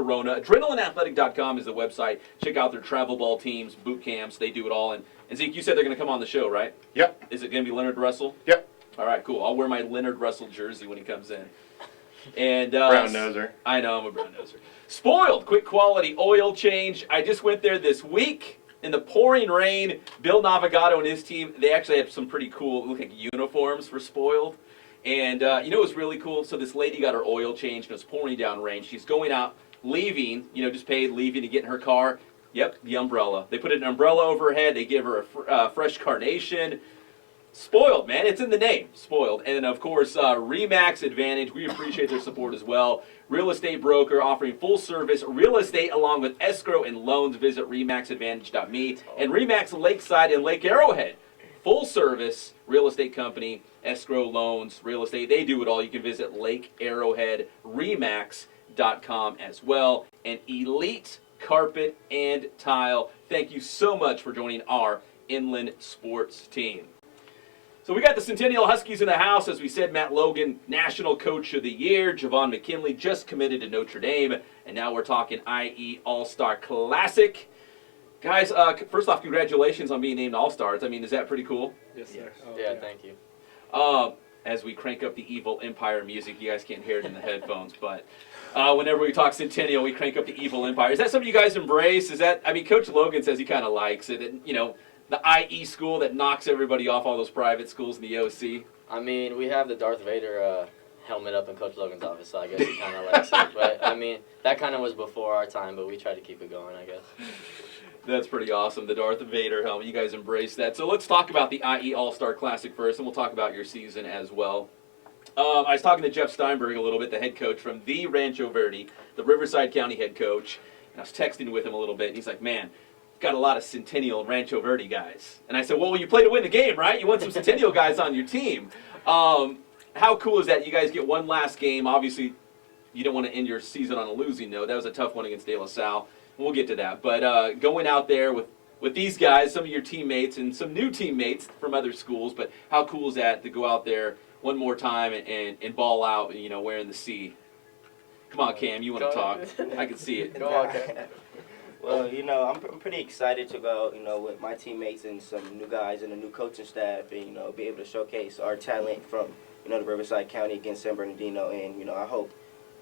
Corona. AdrenalineAthletic.com is the website. Check out their travel ball teams, boot camps. They do it all. And Zeke, you said they're going to come on the show, right? Yep. Is it going to be Leonard Russell? Yep. All right, cool. I'll wear my Leonard Russell jersey when he comes in. And brown noser. I know, I'm a brown noser. Spoiled, quick quality oil change. I just went there this week in the pouring rain. Bill Navigado and his team, they actually have some pretty cool looking uniforms for Spoiled. And you know what was really cool? So this lady got her oil changed and it was pouring down rain. She's going out, leaving, just paid, leaving to get in her car. Yep, the umbrella. They put an umbrella over her head. They give her a fresh carnation. Spoiled, man. It's in the name. Spoiled. And, of course, RE/MAX Advantage. We appreciate their support as well. Real estate broker offering full-service real estate along with escrow and loans. Visit RE/MAXadvantage.me. And RE/MAX Lakeside and Lake Arrowhead. Full-service real estate company, escrow, loans, real estate. They do it all. You can visit Lake Arrowhead, RE/MAX.com as well. And Elite Carpet and Tile. Thank you so much for joining our Inland Sports team. So we got the Centennial Huskies in the house. As we said, Matt Logan, National Coach of the Year. Javon McKinley just committed to Notre Dame. And now we're talking IE All-Star Classic. Guys, first off, congratulations on being named All-Stars. I mean, is that pretty cool? Yes, sir. Oh, yeah, thank you. As we crank up the Evil Empire music, you guys can't hear it in the headphones, but whenever we talk Centennial, we crank up the Evil Empire. Is that something you guys embrace? Coach Logan says he kind of likes it. And, the IE school that knocks everybody off all those private schools in the OC. I mean, we have the Darth Vader helmet up in Coach Logan's office, so I guess he kind of likes it. But, I mean, that kind of was before our time, but we tried to keep it going, I guess. That's pretty awesome, the Darth Vader helmet. You guys embrace that. So let's talk about the IE All-Star Classic first, and we'll talk about your season as well. I was talking to Jeff Steinberg a little bit, the head coach from the Rancho Verde, the Riverside County head coach, and I was texting with him a little bit, and he's like, man, got a lot of Centennial and Rancho Verde guys. And I said, well, you play to win the game, right? You want some Centennial guys on your team. How cool is that? You guys get one last game. Obviously, you don't want to end your season on a losing note. That was a tough one against De La Salle. We'll get to that. But going out there with these guys, some of your teammates and some new teammates from other schools, but how cool is that to go out there one more time and ball out, wearing the C? Come on, Cam, you want to talk? I can see it. Go on, Cam. Well, I'm pretty excited to go, with my teammates and some new guys and a new coaching staff and, be able to showcase our talent from, the Riverside County against San Bernardino. And, I hope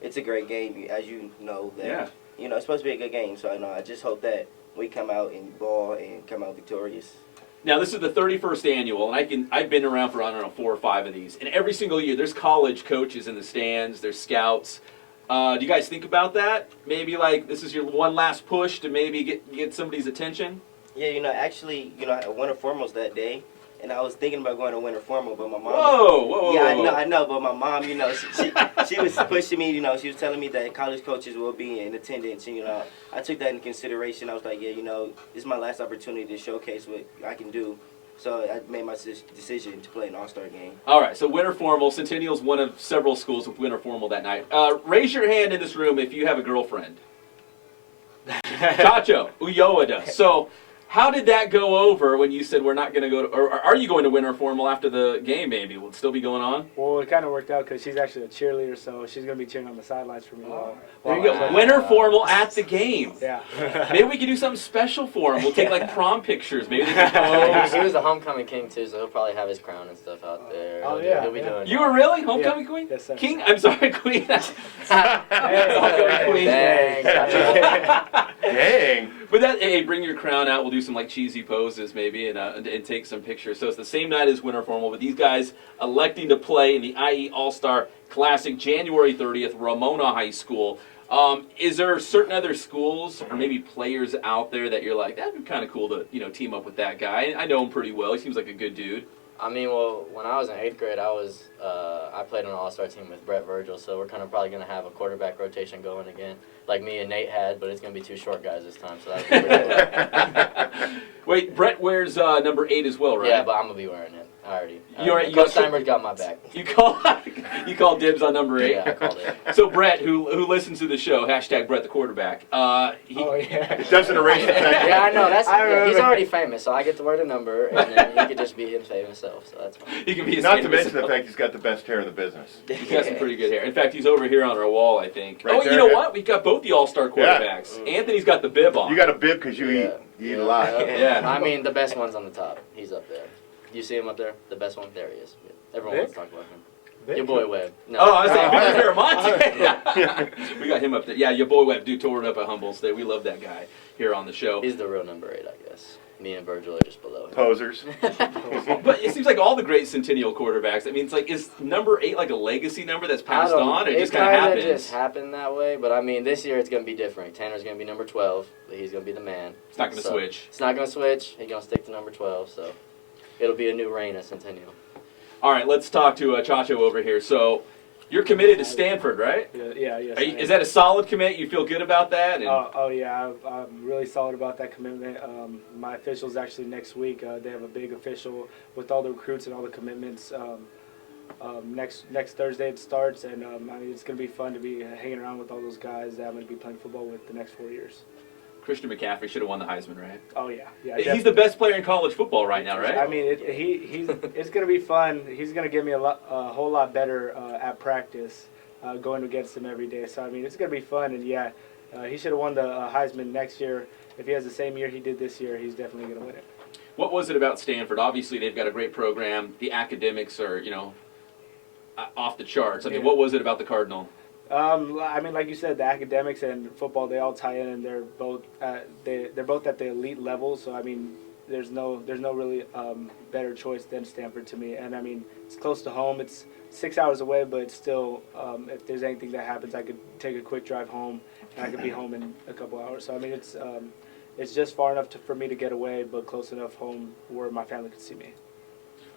it's a great game, as you know. That, yeah. It's supposed to be a good game. So, I just hope that we come out and ball and come out victorious. Now, this is the 31st annual, and I've been around for, 4 or 5 of these. And every single year, there's college coaches in the stands, there's scouts. Do you guys think about that? Maybe this is your one last push to maybe get somebody's attention? Yeah, actually, I won a formals that day, and I was thinking about going to winter formal, but my mom. Whoa. Yeah, I know, but my mom, she was pushing me. She was telling me that college coaches will be in attendance, and I took that into consideration. I was like, yeah, this is my last opportunity to showcase what I can do. So I made my decision to play an all-star game. All right, so winter formal. Centennial's one of several schools with winter formal that night. Raise your hand in this room if you have a girlfriend. Chacho, Ulloa does. So how did that go over when you said we're not going to go to, or are you going to winter formal after the game maybe? Will it still be going on? Well, it kind of worked out because she's actually a cheerleader, so she's going to be cheering on the sidelines for me. There you go. Winter formal at the game. Yeah. Maybe we could do something special for him. We'll take prom pictures. Maybe they can pose. He was a homecoming king too, so he'll probably have his crown and stuff out there. Oh, yeah. He'll be doing You were really homecoming queen? Yes, sir. King? I'm sorry, queen. Homecoming queen. Dang. But hey, bring your crown out. We'll do some cheesy poses maybe and take some pictures. So it's the same night as winter formal, but these guys electing to play in the IE All-Star Classic January 30th, Ramona High School. Is there certain other schools or maybe players out there that you're like, that'd be kind of cool to team up with that guy? I know him pretty well. He seems like a good dude. I mean, well, when I was in 8th grade, I played on an all-star team with Brett Virgil, so we're kind of probably going to have a quarterback rotation going again, like me and Nate had, but it's going to be 2 short guys this time, so that's pretty cool. Wait, Brett wears number 8 as well, right? Yeah, but I'm going to be wearing it. Coach Steinberg got my back. You call dibs on number 8. Yeah, I called it. So Brett, who listens to the show, #Brett the quarterback. It doesn't erase the fact. Yeah, I know. He's already famous, so I get to wear the number, and then he could just be his famous self. So that's fine. He can be his Not to famous mention the self. fact he's got the best hair in the business. He's got some pretty good hair. In fact, he's over here on our wall, I think. Right you there, know yeah. what? We've got both the all-star quarterbacks. Anthony's got the bib on. You got a bib because you eat a lot. Yeah. I mean, the best one's on the top. He's up there. You see him up there? The best one? There he is. Everyone wants to talk about him. Your boy Webb. No. Oh, I was like, Veramonte. We got him up there. Yeah, your boy Webb, dude, tore it up at Humboldt State. We love that guy here on the show. He's the real number 8, I guess. Me and Virgil are just below him. Posers. But it seems like all the great Centennial quarterbacks, I mean, it's like, is number 8 like a legacy number that's passed on? Or it just kind of happens? It just happened that way, but I mean, this year it's going to be different. Tanner's going to be number 12, but he's going to be the man. It's not going to switch. It's not going to switch. He's going to stick to number 12, so it'll be a new reign at Centennial. All right, let's talk to Chacho over here. So, you're committed to Stanford, right? Yes. Is that a solid commit? You feel good about that? And Yeah, I'm really solid about that commitment. My official's actually next week. They have a big official with all the recruits and all the commitments. Next Thursday it starts, and I mean, it's going to be fun to be hanging around with all those guys that I'm going to be playing football with the next 4 years. Christian McCaffrey should have won the Heisman, right? Oh, yeah. He's the best player in college football right now, right? I mean, it's going to be fun. He's going to get me a whole lot better at practice going against him every day. So, I mean, it's going to be fun. And, yeah, he should have won the Heisman next year. If he has the same year he did this year, he's definitely going to win it. What was it about Stanford? Obviously, they've got a great program. The academics are, off the charts. I mean, what was it about the Cardinal? I mean, like you said, the academics and football, they all tie in, and they're both at the elite level. So I mean, there's no really better choice than Stanford to me. And I mean, it's close to home. It's 6 hours away, but it's still, if there's anything that happens, I could take a quick drive home, and I could be home in a couple hours. So I mean, it's just far enough for me to get away, but close enough home where my family could see me.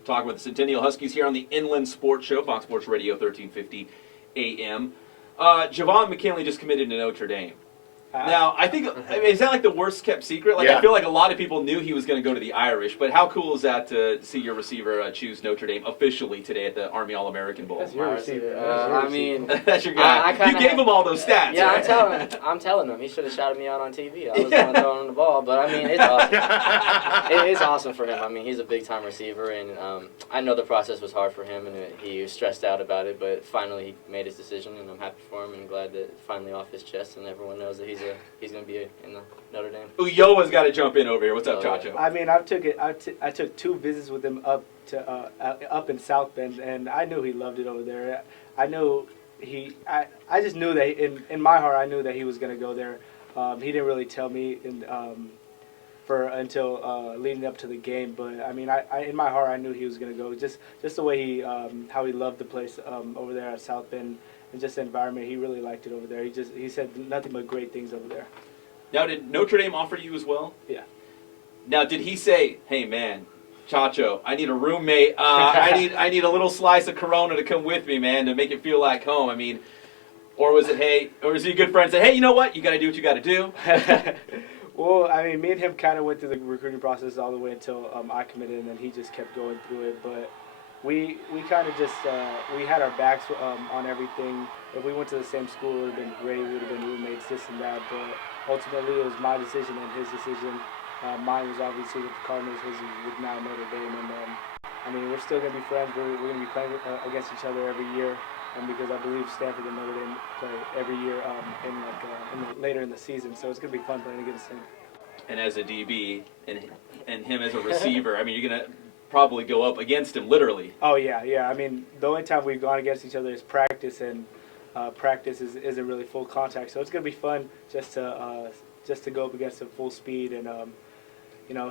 Talking with the Centennial Huskies here on the Inland Sports Show, Fox Sports Radio 1350 AM. Javon McKinley just committed to Notre Dame. Now, I mean, is that like the worst kept secret? Like, Yeah. I feel like a lot of people knew he was going to go to the Irish, but how cool is that to see your receiver choose Notre Dame officially today at the Army All-American Bowl? That's your receiver. I mean, That's your guy. You gave him all those stats. Yeah, right? I'm telling him. He should have shouted me out on TV. I was the one throwing him the ball, but I mean, it's awesome. It's awesome for him. I mean, he's a big-time receiver, and I know the process was hard for him, and he was stressed out about it, but finally he made his decision, and I'm happy for him and glad that it's finally off his chest, and everyone knows that he's going to be in the Notre Dame. Uyoa's got to jump in over here. What's up, Chacho? I mean, I took 2 visits with him up in South Bend, and I knew he loved it over there. I knew I just knew that in my heart I knew that he was going to go there. He didn't really tell me until leading up to the game, but I mean, I in my heart I knew he was going to go. Just the way how he loved the place over there at South Bend. And just the environment, he really liked it over there. He said nothing but great things over there. Now, did Notre Dame offer you as well? Yeah. Now, did he say, "Hey, man, Chacho, I need a roommate. I need a little slice of Corona to come with me, man, to make it feel like home"? I mean, or was he a good friend? Said, "Hey, you know what? You got to do what you got to do." Well, I mean, me and him kind of went through the recruiting process all the way until I committed, and then he just kept going through it. But we kind of just we had our backs on everything. If we went to the same school, it would have been great. We would have been roommates, this and that. But ultimately, it was my decision and his decision. Mine was obviously with the Cardinals. His was with now Notre Dame. And I mean, we're still gonna be friends. We're gonna be playing against each other every year. Because I believe Stanford and Notre Dame play every year later in the season, so it's gonna be fun playing against him. And as a DB and him as a receiver, I mean, you're gonna probably go up against him literally. Oh yeah. I mean, the only time we've gone against each other is practice, and practice isn't really full contact. So it's gonna be fun just to go up against him full speed and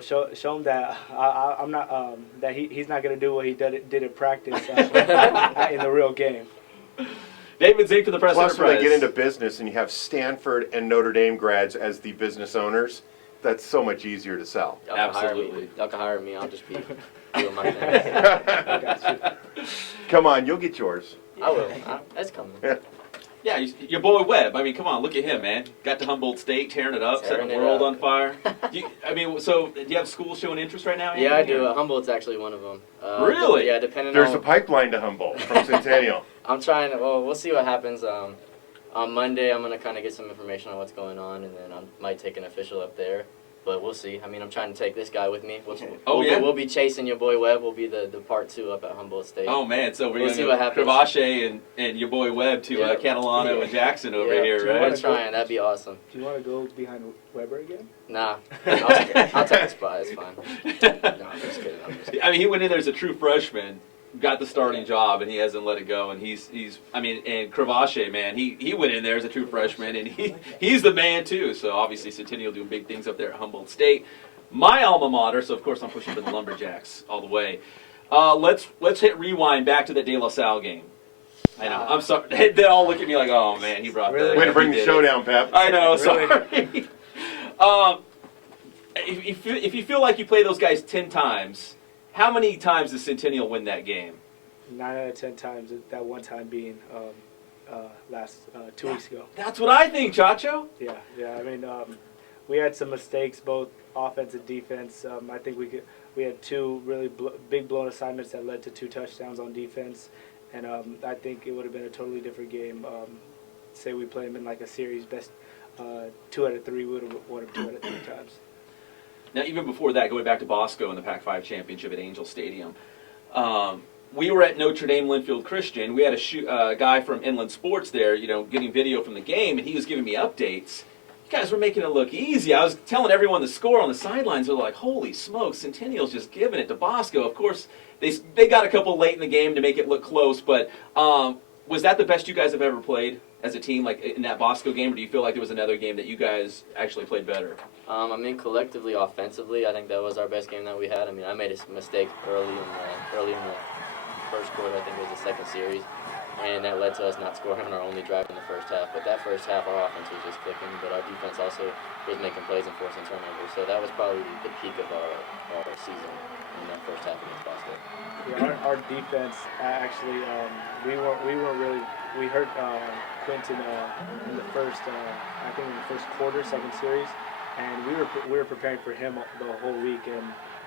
show him that I'm not that he's not gonna do what he did at practice in the real game. David Zink for the Press Plus, Enterprise. when they get into business and you have Stanford and Notre Dame grads as the business owners, that's so much easier to sell. Absolutely. Y'all can hire me. I'll just be doing my thing. Come on, you'll get yours. I will. That's coming. Yeah, your boy Webb. I mean, come on, look at him, man. Got to Humboldt State, tearing it up, setting the world on fire. Do you have schools showing interest right now? Yeah, I do. Humboldt's actually one of them. Really? Yeah, depending There's on... a pipeline to Humboldt from Centennial. I'm trying to... Well, we'll see what happens. On Monday, I'm going to kind of get some information on what's going on, and then I might take an official up there. But we'll see. I mean, I'm trying to take this guy with me. We'll be chasing your boy Webb. We'll be the part 2 up at Humboldt State. Oh, man. So we'll see what happens. Cravache and your boy Webb to Catalano and Jackson over here, right? We're trying. That'd be awesome. Do you want to go behind Weber again? Nah. I'll take a spot. It's fine. No, I'm just kidding. I mean, he went in there as a true freshman, got the starting job, and he hasn't let it go. And and Cravache, man, he went in there as a true freshman, and he's the man too. So obviously Centennial doing big things up there at Humboldt State, my alma mater. So of course I'm pushing for the Lumberjacks all the way. Let's hit rewind back to the De La Salle game. I know. I'm sorry. They all look at me like, oh man, he brought that. Way to bring the show down, Pep. I know. Sorry. If you feel like you play those guys 10 times. How many times does Centennial win that game? 9 out of 10 times. That one time being last 2 weeks ago. That's what I think, Chacho. Yeah. I mean, we had some mistakes, both offense and defense. I think we had 2 really big blown assignments that led to 2 touchdowns on defense, and I think it would have been a totally different game. Say we play them in like a series, best 2 out of 3, we would have won them 2 out of 3 times. Now, even before that, going back to Bosco in the Pac-5 championship at Angel Stadium, we were at Notre Dame Linfield Christian. We had a guy from Inland Sports there, getting video from the game, and he was giving me updates. You guys were making it look easy. I was telling everyone the score on the sidelines. They're like, holy smokes, Centennial's just giving it to Bosco. Of course, they got a couple late in the game to make it look close, but was that the best you guys have ever played as a team, like in that Bosco game, or do you feel like there was another game that you guys actually played better? I mean, collectively, offensively, I think that was our best game that we had. I mean, I made a mistake early in the first quarter. I think it was the second series, and that led to us not scoring on our only drive in the first half. But that first half, our offense was just clicking, but our defense also was making plays and forcing turnovers. So that was probably the peak of our season in that first half against Bosco. Yeah, our defense actually, we hurt Quentin in the first, I think in the first quarter, second series. And we were preparing for him the whole week, and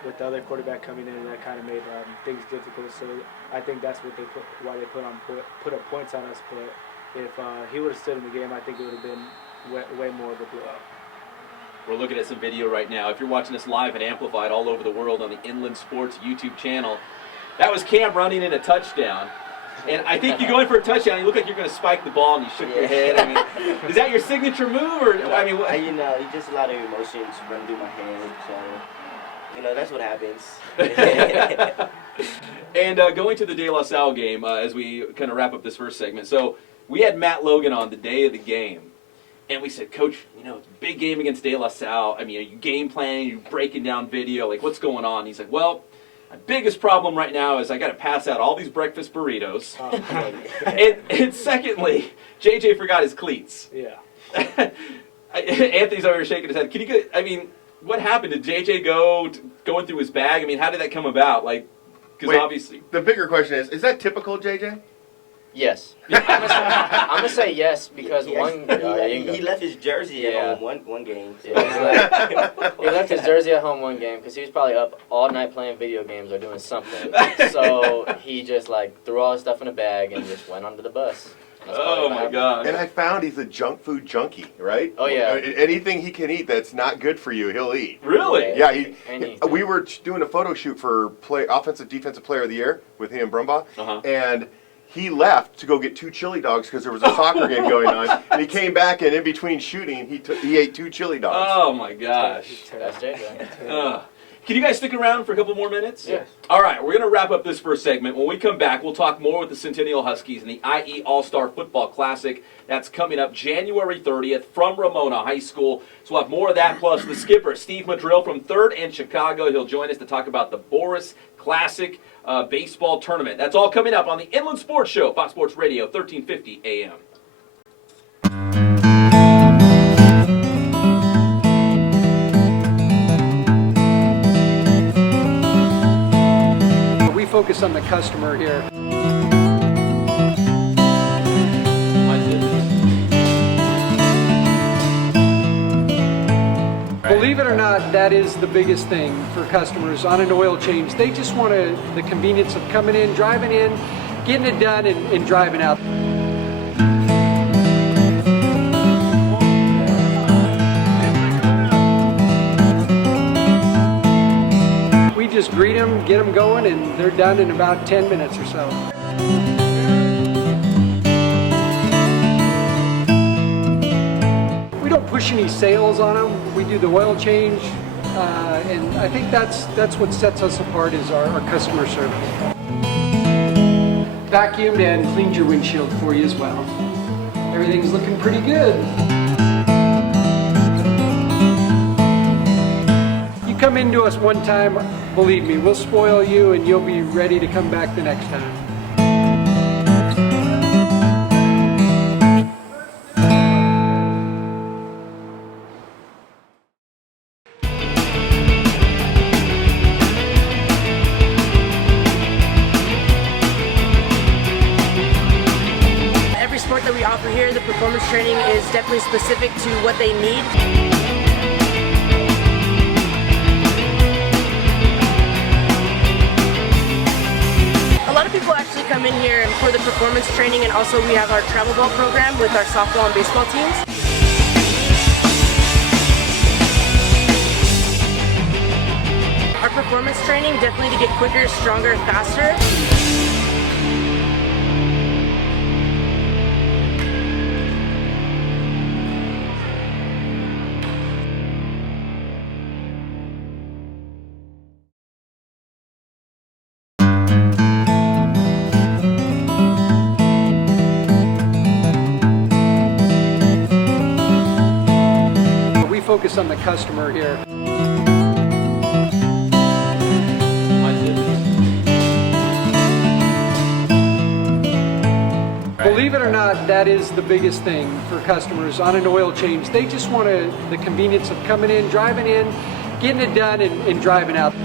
with the other quarterback coming in, that kind of made things difficult. So I think that's why they put up points on us. But if he would have stood in the game, I think it would have been way more of a blowout. We're looking at some video right now. If you're watching this live and amplified all over the world on the Inland Sports YouTube channel, that was Cam running in a touchdown. And I think you go in for a touchdown, you look like you're going to spike the ball, and you shook your head. I mean, is that your signature move, or I mean, what? Just a lot of emotions running through my head. So, that's what happens. And going to the De La Salle game as we kind of wrap up this first segment. So we had Matt Logan on the day of the game, and we said, Coach, it's a big game against De La Salle. I mean, are you game planning? Are you breaking down video? Like, what's going on? And he's like, well, my biggest problem right now is I got to pass out all these breakfast burritos. And secondly, JJ forgot his cleats. Yeah. Anthony's over here shaking his head. What happened? Did JJ going through his bag? I mean, how did that come about? Like, because obviously. The bigger question is that typical, JJ? Yes. I'm gonna say yes because he left his jersey at home one game. So. Yeah, he left his jersey at home one game because he was probably up all night playing video games or doing something. So he just threw all his stuff in a bag and just went onto the bus. Oh my God! And I found he's a junk food junkie, right? Oh yeah. Anything he can eat that's not good for you, he'll eat. Really? Yeah. We were doing a photo shoot for offensive defensive player of the year with him and Brumbaugh, and he left to go get 2 chili dogs because there was a soccer game going on, and he came back, and in between shooting, he ate 2 chili dogs. Oh my gosh! That's JJ. Can you guys stick around for a couple more minutes? Yes. All right, we're going to wrap up this first segment. When we come back, we'll talk more with the Centennial Huskies and the IE All-Star Football Classic. That's coming up January 30th from Ramona High School. So we'll have more of that, plus the skipper, Steve Madril from 3rd and Chicago. He'll join us to talk about the Boras Classic baseball tournament. That's all coming up on the Inland Sports Show, Fox Sports Radio, 1350 AM. Focus on the customer here. My goodness. Believe it or not, that is the biggest thing for customers on an oil change. They just want the convenience of coming in, driving in, getting it done, and driving out. We just greet them, get them going, and they're done in about 10 minutes or so. We don't push any sales on them. We do the oil change, and I think that's what sets us apart is our customer service. Vacuumed and cleaned your windshield for you as well. Everything's looking pretty good. You come into us one time, believe me, we'll spoil you and you'll be ready to come back the next time. Every sport that we offer here, the performance training is definitely specific to what they need. A lot of people actually come in here for the performance training, and also we have our travel ball program with our softball and baseball teams. Our performance training definitely to get quicker, stronger, faster. We focus on the customer here. Believe it or not, that is the biggest thing for customers on an oil change. They just want the convenience of coming in, driving in, getting it done, and driving out. You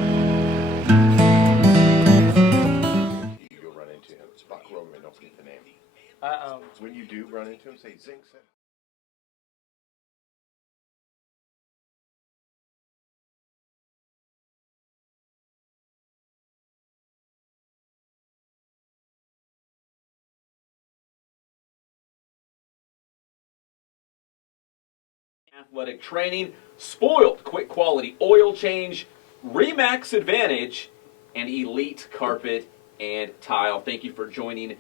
go run into him. Spot Roman, don't forget the name. When you do run into him, say Zing. Athletic training, spoiled, quick quality oil change, Remax Advantage, and Elite Carpet and Tile. Thank you for joining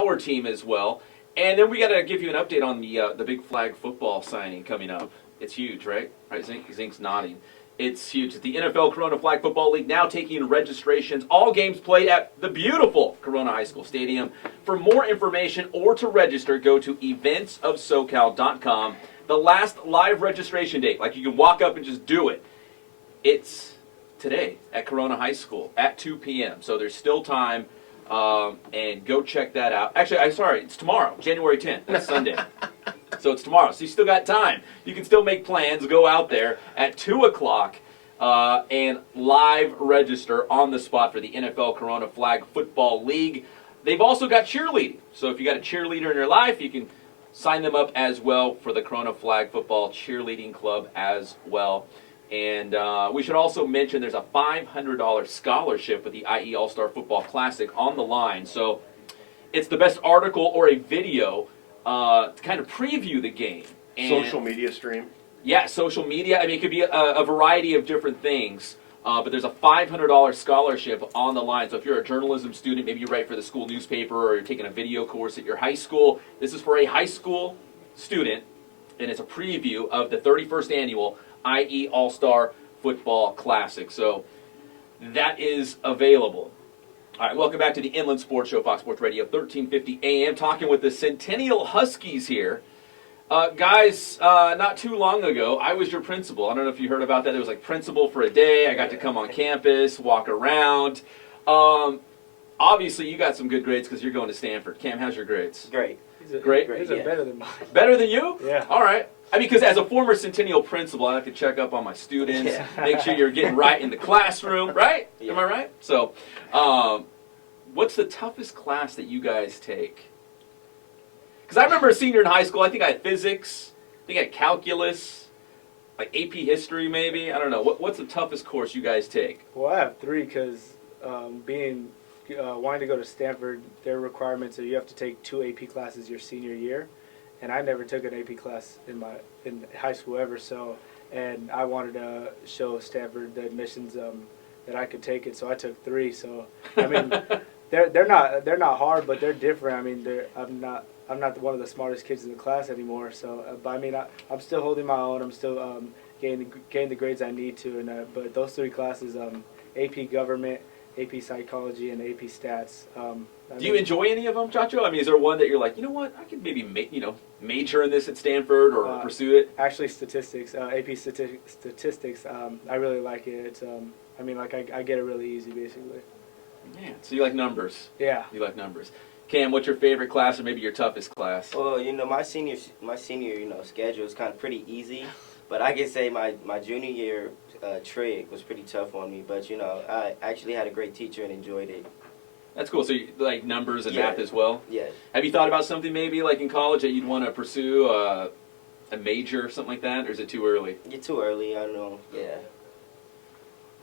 our team as well. And then we got to give you an update on the big flag football signing coming up. It's huge, right? Right, Zink's nodding. It's huge. It's the NFL Corona Flag Football League now taking registrations. All games played at the beautiful Corona High School Stadium. For more information or to register, go to eventsofsocal.com. The last live registration date, like you can walk up and just do it, it's today at Corona High School at 2 p.m. So there's still time, and go check that out. Actually, it's tomorrow, January 10th. That's Sunday. So it's tomorrow. So you still got time. You can still make plans, go out there at 2 o'clock and live register on the spot for the NFL Corona Flag Football League. They've also got cheerleading. So if you got a cheerleader in your life, you can sign them up as well for the Corona Flag Football Cheerleading Club as well. And we should also mention there's a $500 scholarship with the IE All-Star Football Classic on the line. So it's the best article or a video to kind of preview the game. And Social media stream. yeah, social media. I mean, it could be a variety of different things. But there's a $500 scholarship on the line. So if you're a journalism student, maybe you write for the school newspaper or you're taking a video course at your high school, this is for a high school student, and it's a preview of the 31st annual IE All-Star Football Classic. So that is available. All right, welcome back to the Inland Sports Show, Fox Sports Radio, 1350 AM, talking with the Centennial Huskies here. Guys, not too long ago, I was your principal. I don't know if you heard about that. There was like principal for a day. I got to come on campus, walk around. Obviously, you got some good grades because you're going to Stanford. Cam, how's your grades? Great. Great? These are better than mine. Better than you? Yeah. All right. I mean, because as a former Centennial principal, I have to check up on my students, make sure you're getting right in the classroom, right? Yeah. Am I right? So, what's the toughest class that you guys take? Because I remember a senior in high school, I think I had physics, I think I had calculus. like AP history maybe? I don't know. What's the toughest course you guys take? Well, I have three because wanting to go to Stanford, their requirements are you have to take 2 AP classes your senior year, and I never took an AP class in high school ever. So, and I wanted to show Stanford the admissions that I could take it, so I took 3. So, I mean, they're not hard, but they're different. I mean, I'm not one of the smartest kids in the class anymore. So, but I mean, I'm still holding my own. I'm still getting the grades I need to. And but those 3 classes, AP Government, AP Psychology, and AP Stats. Do you enjoy any of them, Chacho? I mean, is there one that you're like, you know what, I could maybe major in this at Stanford or pursue it? Actually, statistics, AP statistics. I really like it. It's I mean, like I get it really easy, basically. Man, so you like numbers? Yeah. You like numbers. Cam, what's your favorite class or maybe your toughest class? Well, my senior schedule is kind of pretty easy, but I can say my junior year trig was pretty tough on me. But I actually had a great teacher and enjoyed it. That's cool. So you like numbers and math as well? Yeah. Have you thought about something maybe like in college that you'd want to pursue a major or something like that, or is it too early? You're too early. I don't know. Yeah.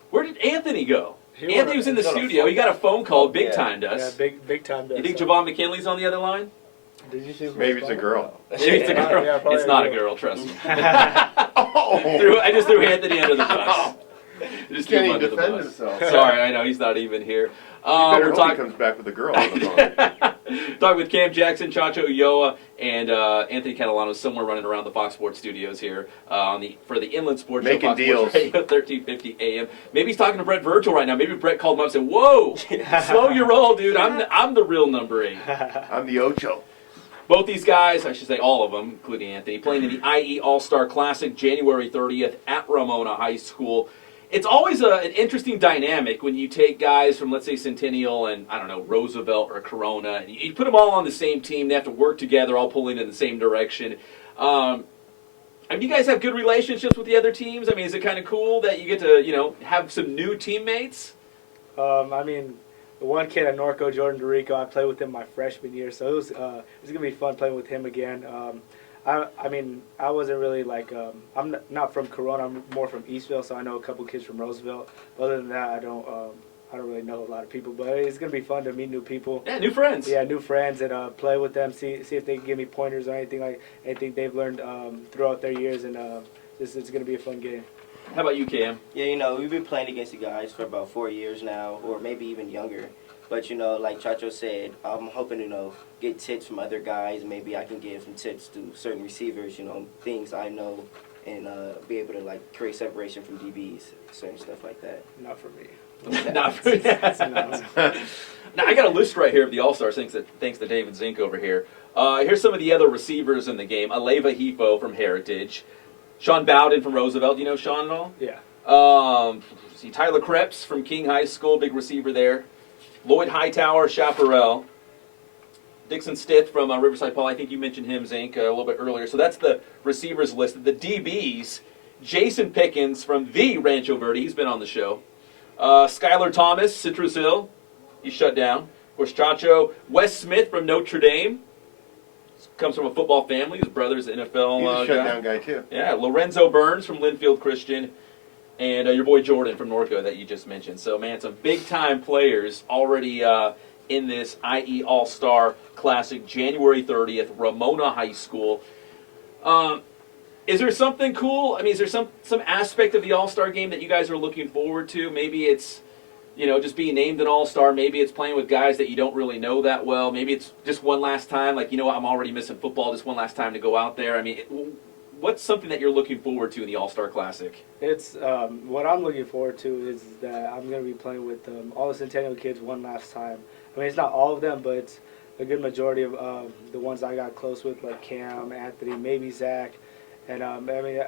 Where did Anthony go? Anthony was in the studio. He got a phone call. Big time us. Yeah, big time does. You think Javon McKinley's on the other line? Did you see? Maybe it's a girl. Maybe it's a girl. Yeah, it's not a girl, trust me. Oh. I just threw Anthony under the bus. Just threw Can't him even under the defend bus. himself. Sorry, I know he's not even here. You better We're hope talking. he comes back with a girl on the phone. Talking with Cam Jackson, Chacho Ulloa, and Anthony Catalano somewhere running around the Fox Sports studios here for the Inland Sports Making Show, Fox deals. Sports Radio, 1350 AM. Maybe he's talking to Brett Virgil right now. Maybe Brett called him up and said, "Whoa, slow your roll, dude. I'm the real number 8." I'm the Ocho. Both these guys, I should say all of them, including Anthony, playing in the IE All-Star Classic January 30th at Ramona High School. It's always an interesting dynamic when you take guys from, let's say, Centennial and, I don't know, Roosevelt or Corona, and you put them all on the same team. They have to work together, all pulling in the same direction. I mean, you guys have good relationships with the other teams? I mean, is it kind of cool that you get to, have some new teammates? I mean, the one kid at Norco, Jordan DeRico, I played with him my freshman year, so it was gonna be fun playing with him again. I mean, I wasn't really like I'm not from Corona. I'm more from Eastville, so I know a couple kids from Roosevelt. But other than that, I don't really know a lot of people. But it's gonna be fun to meet new people. Yeah, new friends. Yeah, new friends, and play with them. See if they can give me pointers or anything they've learned throughout their years. And it's gonna be a fun game. How about you, Cam? Yeah, we've been playing against you guys for about 4 years now, or maybe even younger. But, like Chacho said, I'm hoping to, get tips from other guys. Maybe I can give some tips to certain receivers, things I know, and be able to, create separation from DBs, certain stuff like that. Not for me. Not for Now, I got a list right here of the All-Stars, thanks to David Zink over here. Here's some of the other receivers in the game. Aleva Hifo from Heritage. Sean Bowden from Roosevelt. Do you know Sean at all? Yeah. Tyler Krebs from King High School, big receiver there. Lloyd Hightower, Chaparral. Dixon Stith from Riverside Paul. I think you mentioned him, Zink, a little bit earlier. So that's the receivers listed. The DBs, Jason Pickens from the Rancho Verde. He's been on the show. Skylar Thomas, Citrus Hill. He's shut down. Of course, Chacho. Wes Smith from Notre Dame. Comes from a football family. His brother's an NFL He's a shutdown guy, too. Yeah, Lorenzo Burns from Linfield Christian. And your boy Jordan from Norco that you just mentioned. So, man, some big-time players already in this IE All-Star Classic, January 30th, Ramona High School. Is there something cool? I mean, is there some aspect of the All-Star game that you guys are looking forward to? Maybe it's, just being named an All-Star. Maybe it's playing with guys that you don't really know that well. Maybe it's just one last time. Like, what, I'm already missing football. Just one last time to go out there. I mean, what's something that you're looking forward to in the All-Star Classic? It's what I'm looking forward to is that I'm going to be playing with all the Centennial kids one last time. I mean, it's not all of them, but it's a good majority of the ones I got close with, like Cam, Anthony, maybe Zach. And I mean,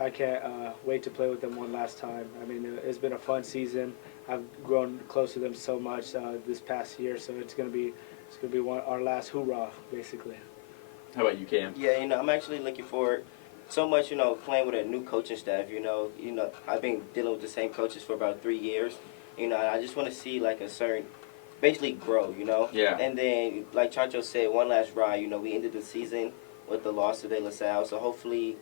I can't wait to play with them one last time. I mean, it's been a fun season. I've grown close to them so much this past year, so it's gonna be our last hoorah, basically. How about you, Cam? Yeah, I'm actually looking forward so much, playing with a new coaching staff. I've been dealing with the same coaches for about 3 years. I just want to see a certain, basically grow. Yeah. And then, like Chacho said, one last ride. We ended the season with the loss to De La Salle, so hopefully,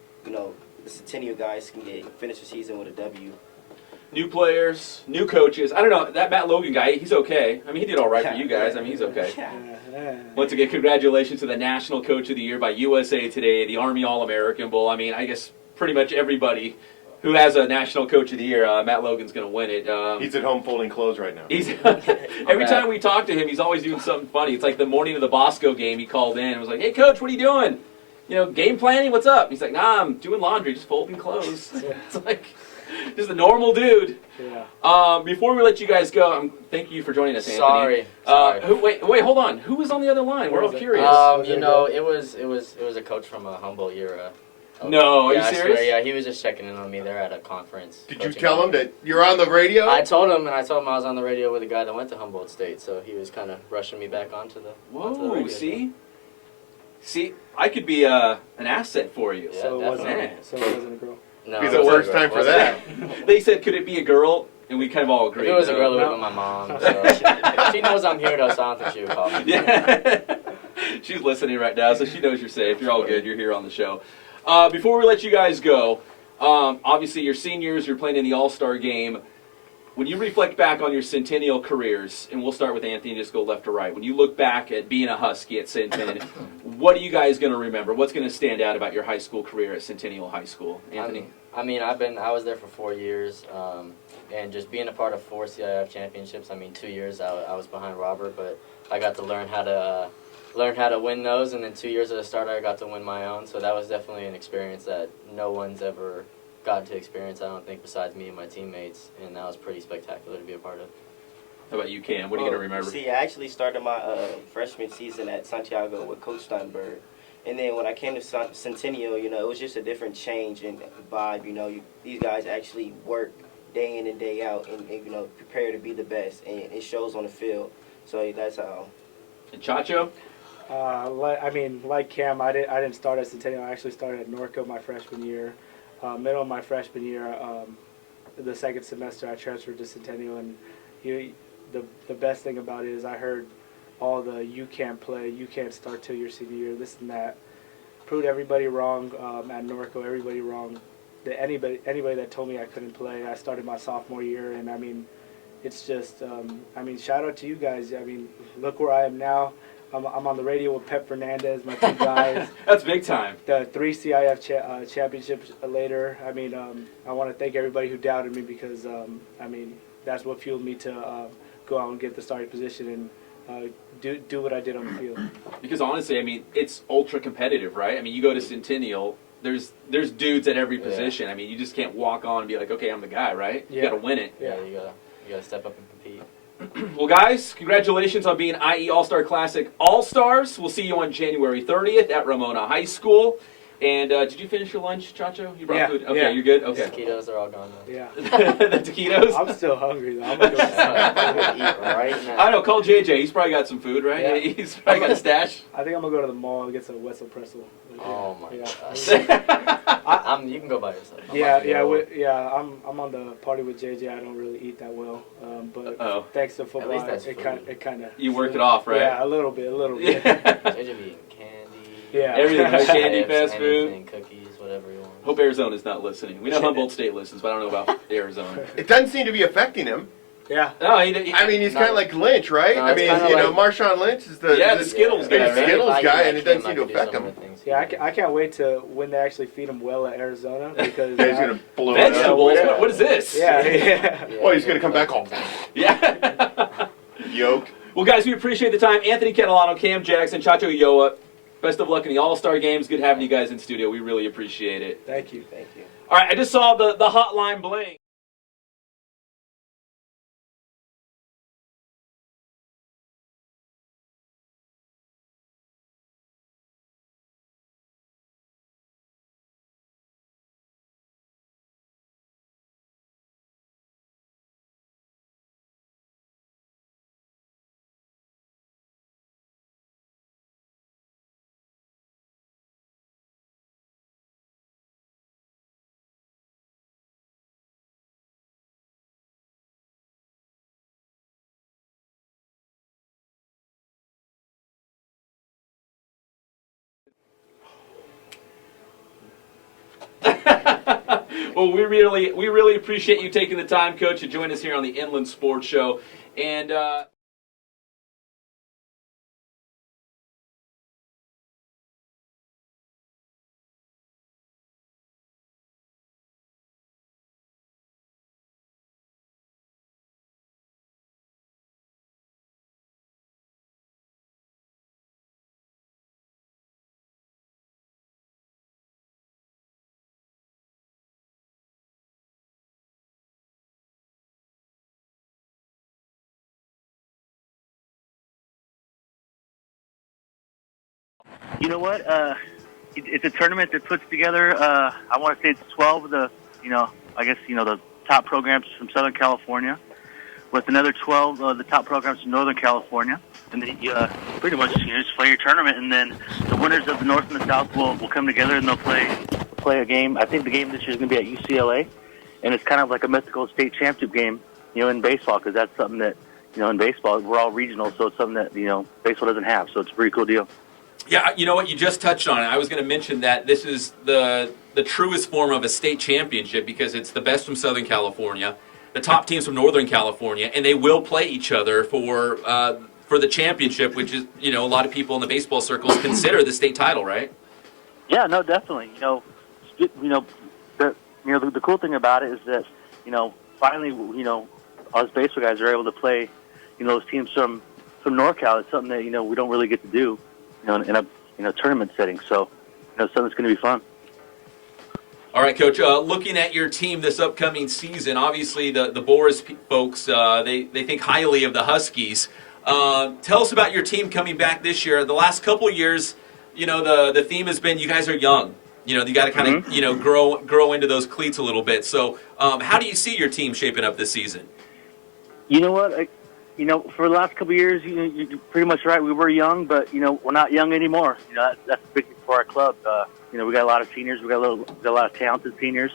the Centennial guys can finish the season with a W. New players, new coaches. I don't know, that Matt Logan guy, he's okay. I mean, he did all right for you guys. I mean, he's okay. Once again, congratulations to the National Coach of the Year by USA Today, the Army All-American Bowl. I mean, I guess pretty much everybody who has a National Coach of the Year, Matt Logan's going to win it. He's at home folding clothes right now. He's every time we talk to him, he's always doing something funny. It's like the morning of the Bosco game, he called in and was like, "Hey, Coach, what are you doing? You know, game planning? What's up?" He's like, "Nah, I'm doing laundry, just folding clothes." It's like just a normal dude. Yeah. Before we let you guys go, thank you for joining us, Anthony. Sorry. Wait, hold on. Who was on the other line? We're all curious. You know, it was a coach from a Humboldt era. No, are yeah, you serious? Yeah, he was just checking in on me there at a conference. Did you tell him that you're on the radio? I told him I was on the radio with a guy that went to Humboldt State, so he was kind of rushing me back onto the. onto the Whoa, radio. see, I could be an asset for you. Yeah, So it definitely. wasn't a girl. No, Be it the wasn't worst a girl. time for Wasn't that. it? They said, could it be a girl? And we kind of all If agreed. it was a no. girl, it would have been my mom. So she knows I'm here, though, so I don't think she would call me. Yeah. She's listening right now, so she knows you're safe. You're all good. You're here on the show. Before we let you guys go, obviously you're seniors, you're playing in the All-Star game. When you reflect back on your Centennial careers, and we'll start with Anthony, just go left to right. When you look back at being a Husky at Centennial, what are you guys going to remember? What's going to stand out about your high school career at Centennial High School? Anthony? I was there for 4 years, and just being a part of 4 CIF championships. 2 years I was behind Robert, but I got to learn how to win those, and then 2 years as a starter I got to win my own. So that was definitely an experience that no one's ever gotten to experience, I don't think, besides me and my teammates, and that was pretty spectacular to be a part of. How about you, Cam? What are you going to remember? See, I actually started my freshman season at Santiago with Coach Steinberg. And then when I came to Centennial, it was just a different change in vibe. These guys actually work day in and day out and prepare to be the best. And it shows on the field. So that's how. And Chacho? Like Cam, I didn't start at Centennial. I actually started at Norco my freshman year. Middle of my freshman year, the second semester, I transferred to Centennial. And the best thing about it is I heard all the you can't play, you can't start till your senior year, this and that. Proved everybody wrong at Norco, everybody wrong. Anybody that told me I couldn't play, I started my sophomore year, and it's just, shout out to you guys. Look where I am now. I'm on the radio with Pep Fernandez, my 2 guys. That's big time. The 3 CIF championships later. I want to thank everybody who doubted me because, that's what fueled me to go out and get the starting position and do what I did on the field. Because honestly, it's ultra competitive, right? You go to Centennial, there's dudes at every position. You just can't walk on and be like, okay, I'm the guy, right? You got to win it. Yeah, you gotta step up and compete. Well, guys, congratulations on being IE All-Star Classic All-Stars. We'll see you on January 30th at Ramona High School. And did you finish your lunch, Chacho? You brought food? Okay, you're good? Okay. The taquitos are all gone now. Yeah. The taquitos? I'm still hungry, though. I'm going to go I'm gonna eat right now. I know, call JJ. He's probably got some food, right? Yeah. He's probably got a stash. I think I'm going to go to the mall and get some Wetzel pretzel. Oh my Yeah. gosh. You can go by yourself. I'm on the party with JJ. I don't really eat that well, but Uh-oh. thanks to football, least that's it food. kind of You work it off, right? Yeah, a little bit. Yeah. JJ be eating candy. Yeah, Everything, candy, chips, fast food. anything, cookies, whatever you want. Hope Arizona's not listening. We know Humboldt State listens, but I don't know about Arizona. It doesn't seem to be affecting him. Yeah. No, He's kind of like Lynch, right? No, it's kinda like- Marshawn Lynch is the Skittles guy, big right? Skittles If I guy, could and it doesn't I seem to could do affect some him. of the things. Yeah, I can't wait to when they actually feed him well at Arizona because He's gonna blow it up. Vegetables? What is this? yeah. Well, he's gonna come back all Yeah. yoked. Well, guys, we appreciate the time. Anthony Catalano, Cam Jackson, Chacho Yoa. Best of luck in the All-Star Games. Good having you guys in studio. We really appreciate it. Thank you. All right, I just saw the hotline bling. Well, we really appreciate you taking the time, Coach, to join us here on the Inland Sports Show. And You know what? It's a tournament that puts together, I want to say it's 12 of the, the top programs from Southern California, with another 12 of the top programs from Northern California. And then you pretty much just play your tournament, and then the winners of the North and the South will come together and they'll play a game. I think the game this year is going to be at UCLA, and it's kind of like a mythical state championship game, in baseball, because that's something that, in baseball, we're all regional, so it's something that, baseball doesn't have. So it's a pretty cool deal. yeah, you know what? You just touched on it. I was going to mention that this is the truest form of a state championship because it's the best from Southern California, the top teams from Northern California, and they will play each other for the championship, which is, a lot of people in the baseball circles consider the state title, right? Yeah, no, definitely. The cool thing about it is that, finally, us baseball guys are able to play, those teams from NorCal. It's something that, we don't really get to do, in a tournament setting. So, something that's going to be fun. All right, Coach, looking at your team this upcoming season, obviously the Boras folks, they think highly of the Huskies. Tell us about your team coming back this year. The last couple of years, the theme has been you guys are young. You got to kind of, grow into those cleats a little bit. So how do you see your team shaping up this season? You know what? For the last couple of years, you're pretty much right. We were young, but, we're not young anymore. That's a big thing for our club. We got a lot of seniors. We got a lot of talented seniors.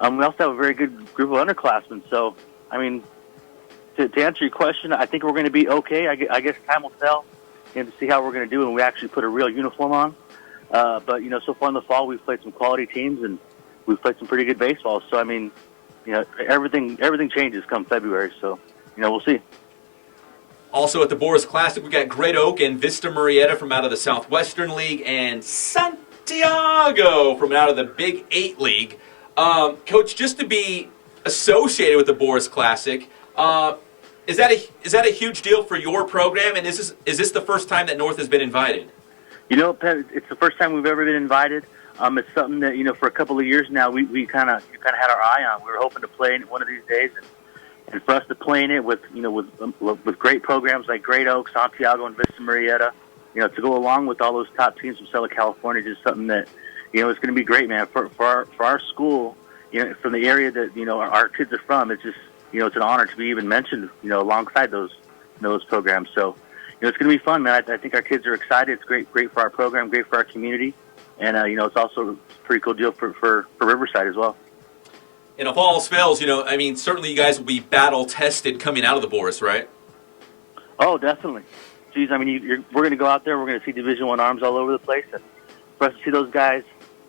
We also have a very good group of underclassmen. So, to answer your question, I think we're going to be okay. I guess time will tell to see how we're going to do when we actually put a real uniform on. But, so far in the fall, we've played some quality teams, and we've played some pretty good baseball. So, everything changes come February. So, we'll see. Also at the Boras Classic, we got Great Oak and Vista Marietta from out of the Southwestern League and Santiago from out of the Big 8 League. Coach, just to be associated with the Boras Classic, is that a huge deal for your program? And is this the first time that North has been invited? Pat, it's the first time we've ever been invited. It's something that for a couple of years now we kind of had our eye on. We were hoping to play in it one of these days, and for us to play in it with great programs like Great Oak, Santiago, and Vista Marietta, to go along with all those top teams from Southern California, is just something that it's going to be great, man. For our school, from the area that our kids are from, it's just it's an honor to be even mentioned alongside those programs. So it's going to be fun, man. I think our kids are excited. It's great for our program, great for our community, and it's also a pretty cool deal for Riverside as well. And if all else fails, certainly you guys will be battle tested coming out of the Boras, right? Oh, definitely. Geez, we're going to go out there. We're going to see Division I arms all over the place, and for us to see those guys,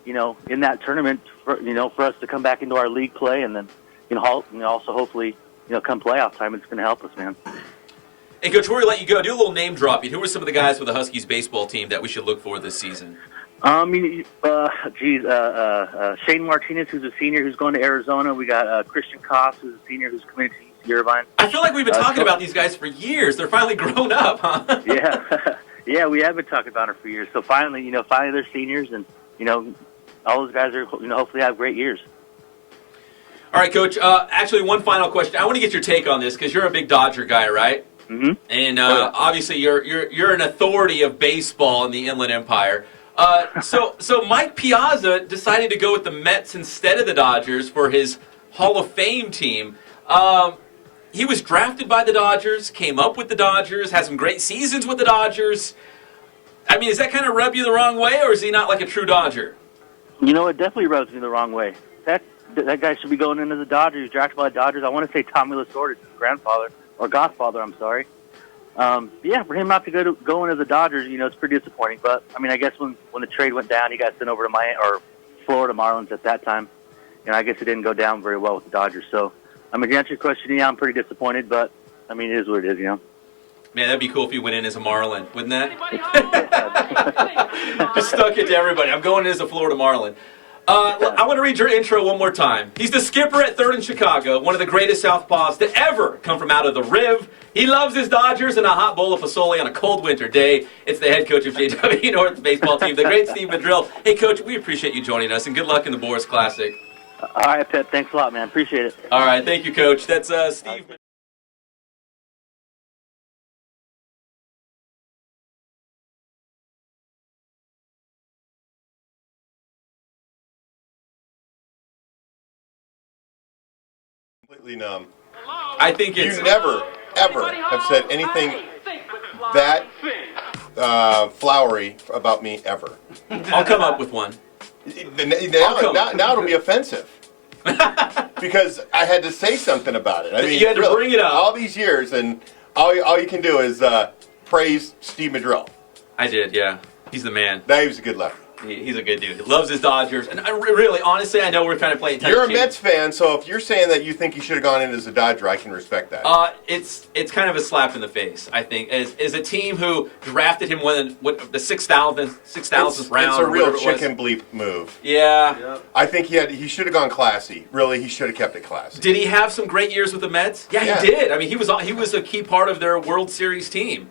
in that tournament, for us to come back into our league play, and then also hopefully come playoff time, it's going to help us, man. Hey, Coach, before we let you go, do a little name dropping. Who are some of the guys for the Huskies baseball team that we should look for this season? Shane Martinez, who's a senior, who's going to Arizona. We got Christian Koss, who's a senior, who's committed to UC Irvine. I feel like we've been talking about these guys for years. They're finally grown up, huh? Yeah, we have been talking about it for years. So finally they're seniors, and all those guys are hopefully have great years. All right, Coach. Actually, one final question. I want to get your take on this because you're a big Dodger guy, right? Mm-hmm. And obviously, you're an authority of baseball in the Inland Empire. So Mike Piazza decided to go with the Mets instead of the Dodgers for his Hall of Fame team. He was drafted by the Dodgers, came up with the Dodgers, had some great seasons with the Dodgers. Does that kind of rub you the wrong way, or is he not like a true Dodger? It definitely rubs me the wrong way. That guy should be going into the Dodgers. He's drafted by the Dodgers. I want to say Tommy Lasorda is his grandfather, or godfather, I'm sorry. For him not to go into the Dodgers, it's pretty disappointing. But I guess when the trade went down, he got sent over to Florida Marlins at that time. I guess it didn't go down very well with the Dodgers. So, I mean, to answer your question, yeah, I'm pretty disappointed, but I mean, it is what it is, you know. Man, that'd be cool if you went in as a Marlin, wouldn't that? Just stuck it to everybody. I'm going in as a Florida Marlin. I want to read your intro one more time. He's the skipper at third in Chicago, one of the greatest southpaws to ever come from out of the Riv. He loves his Dodgers and a hot bowl of fasole on a cold winter day. It's the head coach of JW North baseball team, the great Steve Madril. Hey, Coach, we appreciate you joining us, and good luck in the Boras Classic. All right, Pep. Thanks a lot, man. Appreciate it. All right, thank you, Coach. That's Steve. Completely numb. I think it's... You never, ever have said anything that flowery about me ever. I'll come up with one. Now it'll be offensive. Because I had to say something about it. I mean, you had to really, bring it up. all these years, and all you can do is praise Steve Madril. I did, yeah. He's the man. He was a good lefty. He's a good dude. He loves his Dodgers. And really, honestly, I know we're kind of playing touch. You're a Mets fan, so if you're saying that you think he should have gone in as a Dodger, I can respect that. It's kind of a slap in the face, I think. As a team who drafted him when the 6,000th round. It's a real chicken bleep move. Yeah. Yep. I think he should have gone classy. Really, he should have kept it classy. Did he have some great years with the Mets? Yeah, he did. I mean, he was a key part of their World Series team.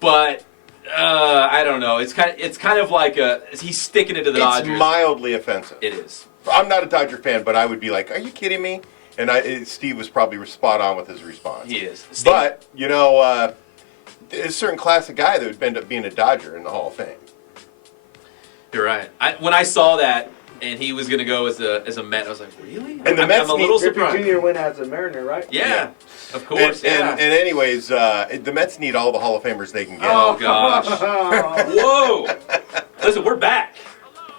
But I don't know. It's kind of like he's sticking it to the Dodgers. It's mildly offensive. It is. I'm not a Dodger fan, but I would be like, "Are you kidding me?" And Steve was probably spot on with his response. He is. But there's a certain classic guy that would end up being a Dodger in the Hall of Fame. You're right. When I saw that and he was going to go as a Met, I was like, really? And the Mets I'm a little Griffey surprised. Jr. went as a Mariner, right? Yeah, of course. And anyways, the Mets need all the Hall of Famers they can get. Oh, gosh. Whoa. Listen, we're back.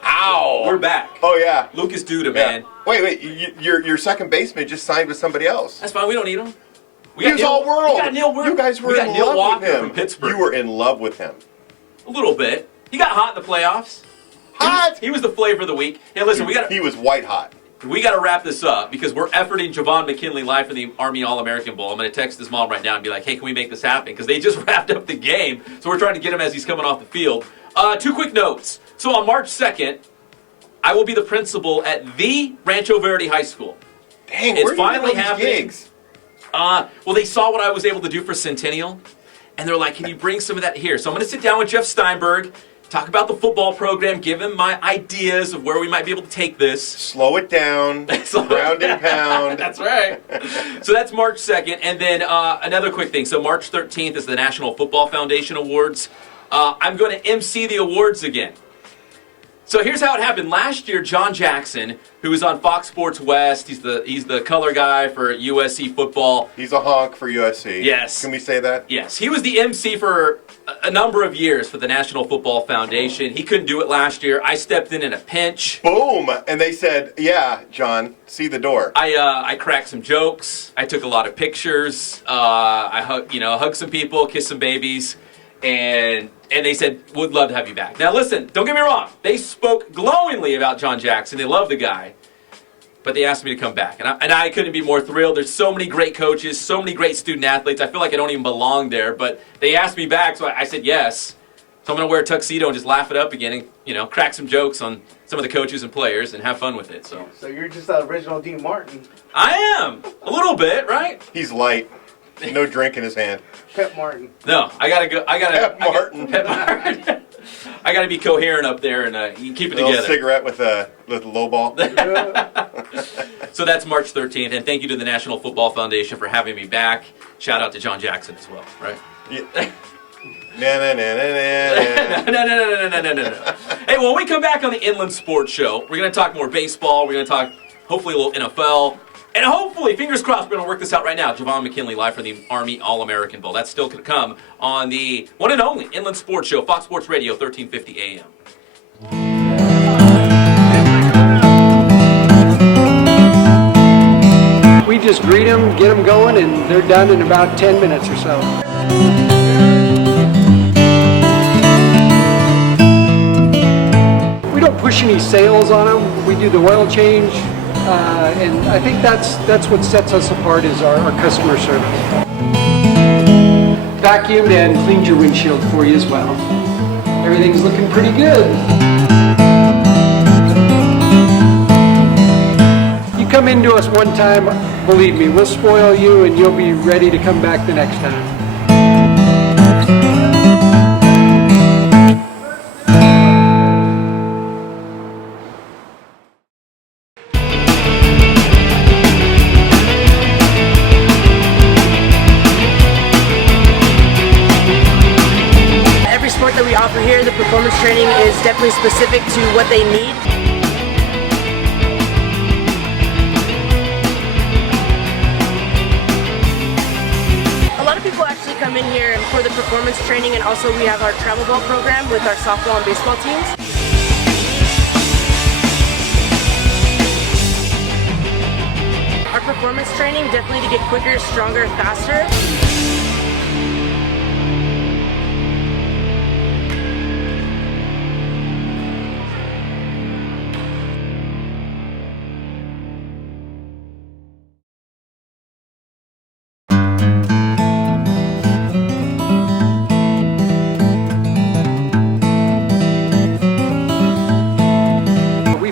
Ow. We're back. Oh, yeah. Lucas Duda, man. Wait. Your second baseman just signed with somebody else. That's fine. We don't need him. He was all world. We got Neil You guys were in Neil love Walker with him. from Pittsburgh. You were in love with him. A little bit. He got hot in the playoffs. Hot? He was the flavor of the week. Hey, listen, He was white hot. We got to wrap this up because we're efforting Javon McKinley live for the Army All-American Bowl. I'm going to text his mom right now and be like, hey, can we make this happen? Because they just wrapped up the game, so we're trying to get him as he's coming off the field. 2 quick notes. So on March 2nd, I will be the principal at the Rancho Verde High School. Dang, It's where do you finally get all these happening. gigs? Well, they saw what I was able to do for Centennial, and they're like, can you bring some of that here? So I'm going to sit down with Jeff Steinberg, talk about the football program, give him my ideas of where we might be able to take this. Slow it down. Ground and pound. That's right. So that's March 2nd. And then another quick thing. So March 13th is the National Football Foundation Awards. I'm going to MC the awards again. So here's how it happened. Last year, John Jackson, who was on Fox Sports West, he's the color guy for USC football. He's a honk for USC. Yes. Can we say that? Yes. He was the MC for a number of years for the National Football Foundation. He couldn't do it last year. I stepped in a pinch. Boom! And they said, yeah, John, see the door. I cracked some jokes. I took a lot of pictures. I hugged some people, kissed some babies, and they said, would love to have you back. Now listen, don't get me wrong. They spoke glowingly about John Jackson. They love the guy. But they asked me to come back. And I couldn't be more thrilled. There's so many great coaches, so many great student athletes. I feel like I don't even belong there. But they asked me back, so I said yes. So I'm going to wear a tuxedo and just laugh it up again and, crack some jokes on some of the coaches and players and have fun with it. So you're just the original Dean Martin. I am. A little bit, right? He's light. No drink in his hand. Pep Martin. No, I got to go. Pep Martin. Pep Martin. I got to be coherent up there and keep it A little together. cigarette with a low ball. So that's March 13th, and thank you to the National Football Foundation for having me back. Shout out to John Jackson as well, right? Yeah. No. Hey, when we come back on the Inland Sports Show, we're going to talk more baseball. We're going to talk, hopefully, a little NFL. And hopefully, fingers crossed, we're going to work this out right now. Javon McKinley live for the Army All-American Bowl. That's still going to come on the one and only Inland Sports Show, Fox Sports Radio, 1350 AM. We just greet them, get them going, and they're done in about 10 minutes or so. We don't push any sales on them. We do the oil change, And I think that's what sets us apart is our customer service. Vacuumed and cleaned your windshield for you as well. Everything's looking pretty good. You come into us one time, believe me, we'll spoil you and you'll be ready to come back the next time. That we offer here, the performance training is definitely specific to what they need. A lot of people actually come in here for the performance training, and also we have our travel ball program with our softball and baseball teams. Our performance training definitely to get quicker, stronger, faster.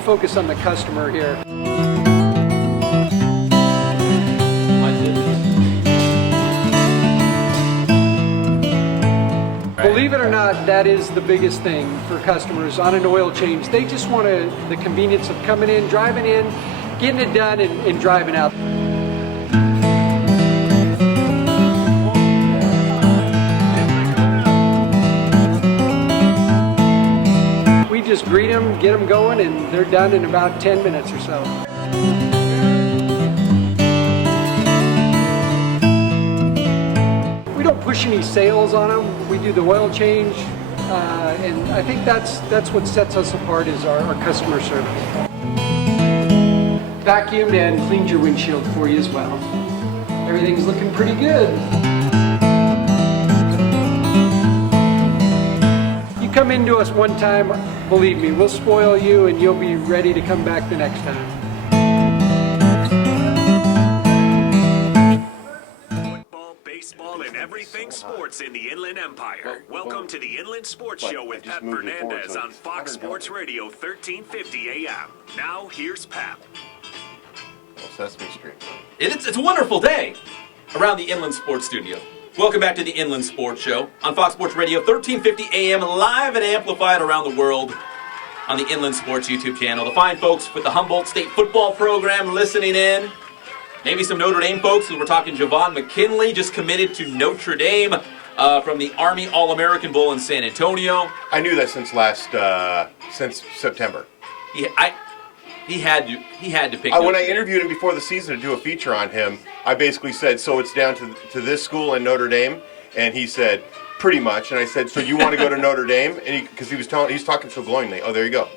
Focus on the customer here. Believe it or not, that is the biggest thing for customers on an oil change. They just want the convenience of coming in, driving in, getting it done, and driving out. We just greet them, get them going, and they're done in about 10 minutes or so. We don't push any sales on them. We do the oil change, and I think that's what sets us apart is our customer service. Vacuumed and cleaned your windshield for you as well. Everything's looking pretty good. Come into us one time, believe me, we'll spoil you and you'll be ready to come back the next time. Football, baseball, and everything sports in the Inland Empire. Welcome to the Inland Sports Show with Pep Fernandez on Fox Sports Radio 1350 AM. Now, here's Pep. Sesame Street. It's a wonderful day around the Inland Sports Studio. Welcome back to the Inland Sports Show on Fox Sports Radio 1350 AM, live and amplified around the world on the Inland Sports YouTube channel. The fine folks with the Humboldt State football program listening in. Maybe some Notre Dame folks, we're talking Javon McKinley, just committed to Notre Dame from the Army All-American Bowl in San Antonio. I knew that since September. He had to pick. When I interviewed him before the season to do a feature on him, I basically said, so it's down to this school and Notre Dame? And he said, pretty much. And I said, so you want to go to Notre Dame? And because he's talking so glowingly. Oh, there you go.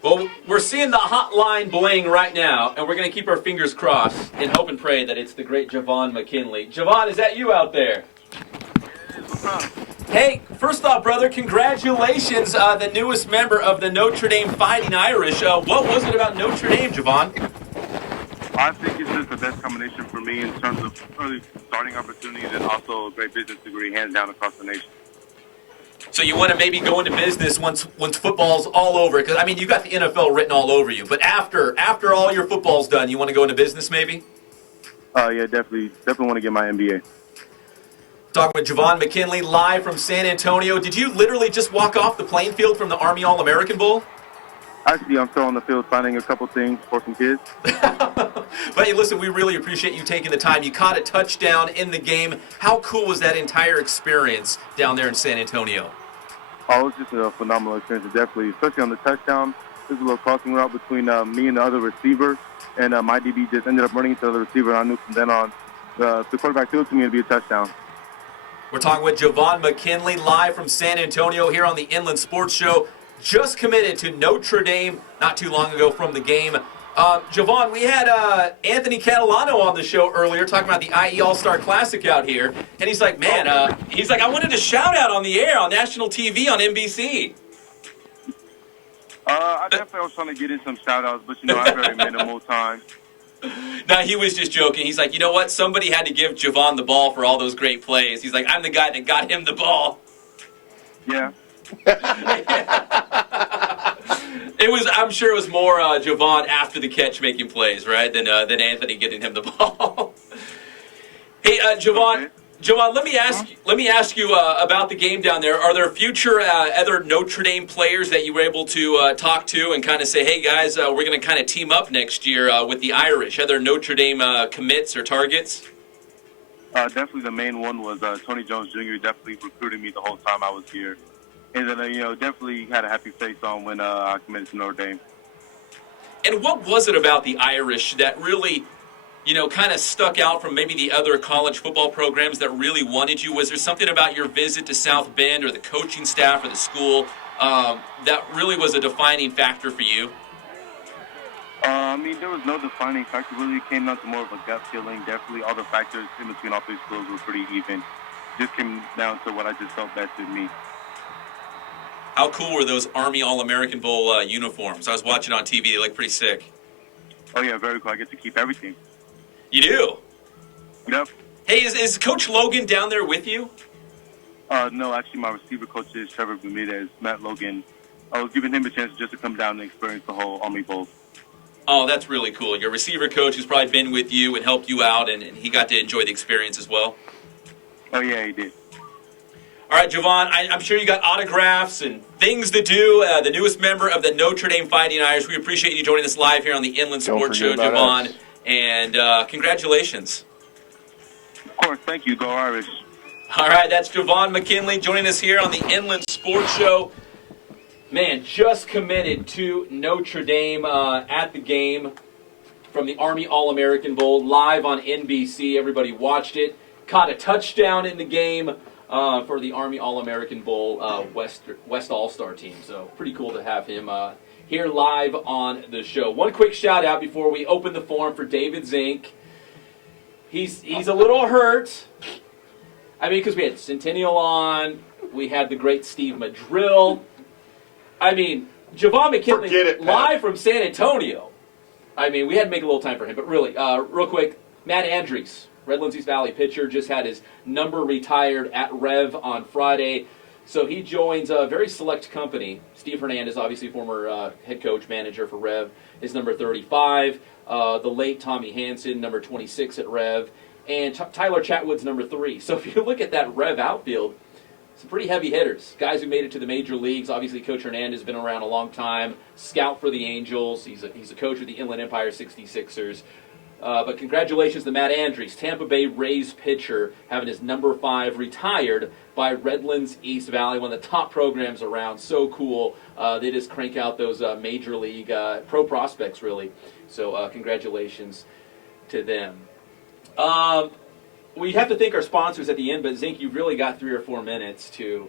Well, we're seeing the hotline bling right now, and we're going to keep our fingers crossed and hope and pray that it's the great Javon McKinley. Javon, is that you out there? What's up? Hey, first off, brother, congratulations, the newest member of the Notre Dame Fighting Irish. What was it about Notre Dame, Javon? I think it's just the best combination for me in terms of early starting opportunities and also a great business degree, hands down across the nation. So you want to maybe go into business once football's all over? Because, I mean, you got the NFL written all over you. But after all your football's done, you want to go into business maybe? Yeah, definitely want to get my MBA. Talking with Javon McKinley live from San Antonio. Did you literally just walk off the playing field from the Army All-American Bowl? Actually, I'm still on the field signing a couple things for some kids. But hey, listen, we really appreciate you taking the time. You caught a touchdown in the game. How cool was that entire experience down there in San Antonio? Oh, it was just a phenomenal experience, definitely, especially on the touchdown. There's a little crossing route between me and the other receiver, and my DB just ended up running into the other receiver, and I knew from then on the quarterback threw it to me to be a touchdown. We're talking with Javon McKinley live from San Antonio here on the Inland Sports Show. Just committed to Notre Dame not too long ago from the game. Javon, we had Anthony Catalano on the show earlier talking about the IE All-Star Classic out here. And he's like, man, I wanted to shout out on the air on national TV on NBC. I definitely was trying to get in some shout-outs, but, I have very minimal time. No, he was just joking. He's like, you know what? Somebody had to give Javon the ball for all those great plays. He's like, I'm the guy that got him the ball. Yeah. I'm sure it was more Javon after the catch making plays, right, than Anthony getting him the ball. Hey, Javon, let me ask you about the game down there. Are there future other Notre Dame players that you were able to talk to and kind of say, hey guys, we're going to kind of team up next year with the Irish? Other Notre Dame commits or targets? Definitely the main one was Tony Jones Jr. definitely recruiting me the whole time I was here. And then, definitely had a happy face on when I committed to Notre Dame. And what was it about the Irish that really, kind of stuck out from maybe the other college football programs that really wanted you? Was there something about your visit to South Bend or the coaching staff or the school that really was a defining factor for you? There was no defining factor. Really, it came down to more of a gut feeling. Definitely all the factors in between all three schools were pretty even. Just came down to what I just felt best in me. How cool were those Army All-American Bowl uniforms? I was watching on TV. They look pretty sick. Oh, yeah, very cool. I get to keep everything. You do? Yep. Hey, is Coach Logan down there with you? No, actually, my receiver coach is Trevor Bermudez, Matt Logan. I was giving him a chance just to come down and experience the whole Army Bowl. Oh, that's really cool. Your receiver coach who's probably been with you and helped you out, and he got to enjoy the experience as well. Oh, yeah, he did. All right, Javon, I'm sure you got autographs and things to do. The newest member of the Notre Dame Fighting Irish. We appreciate you joining us live here on the Inland Sports Show, Javon. Us. And congratulations. Of course, thank you. Go Irish. All right, that's Javon McKinley joining us here on the Inland Sports Show. Man, just committed to Notre Dame at the game from the Army All-American Bowl, live on NBC. Everybody watched it. Caught a touchdown in the game for the Army All-American Bowl West All-Star team. So pretty cool to have him here live on the show. One quick shout-out before we open the forum for David Zink. He's a little hurt. Because we had Centennial on. We had the great Steve Madril. Javon McKinley live from San Antonio. We had to make a little time for him. But really, real quick, Matt Andrews, Redlands East Valley pitcher, just had his number retired at Rev on Friday. So he joins a very select company. Steve Fernandez, obviously former head coach, manager for Rev, is number 35. The late Tommy Hansen, number 26 at Rev. And Tyler Chatwood's number 3. So if you look at that Rev outfield, some pretty heavy hitters. Guys who made it to the major leagues. Obviously, Coach Hernandez has been around a long time. Scout for the Angels. He's a coach of the Inland Empire 66ers. But congratulations to Matt Andrews, Tampa Bay Rays pitcher, having his number 5 retired by Redlands East Valley, one of the top programs around. So cool. They just crank out those major league pro prospects, really. So congratulations to them. We have to thank our sponsors at the end, but Zink, you've really got 3 or 4 minutes to...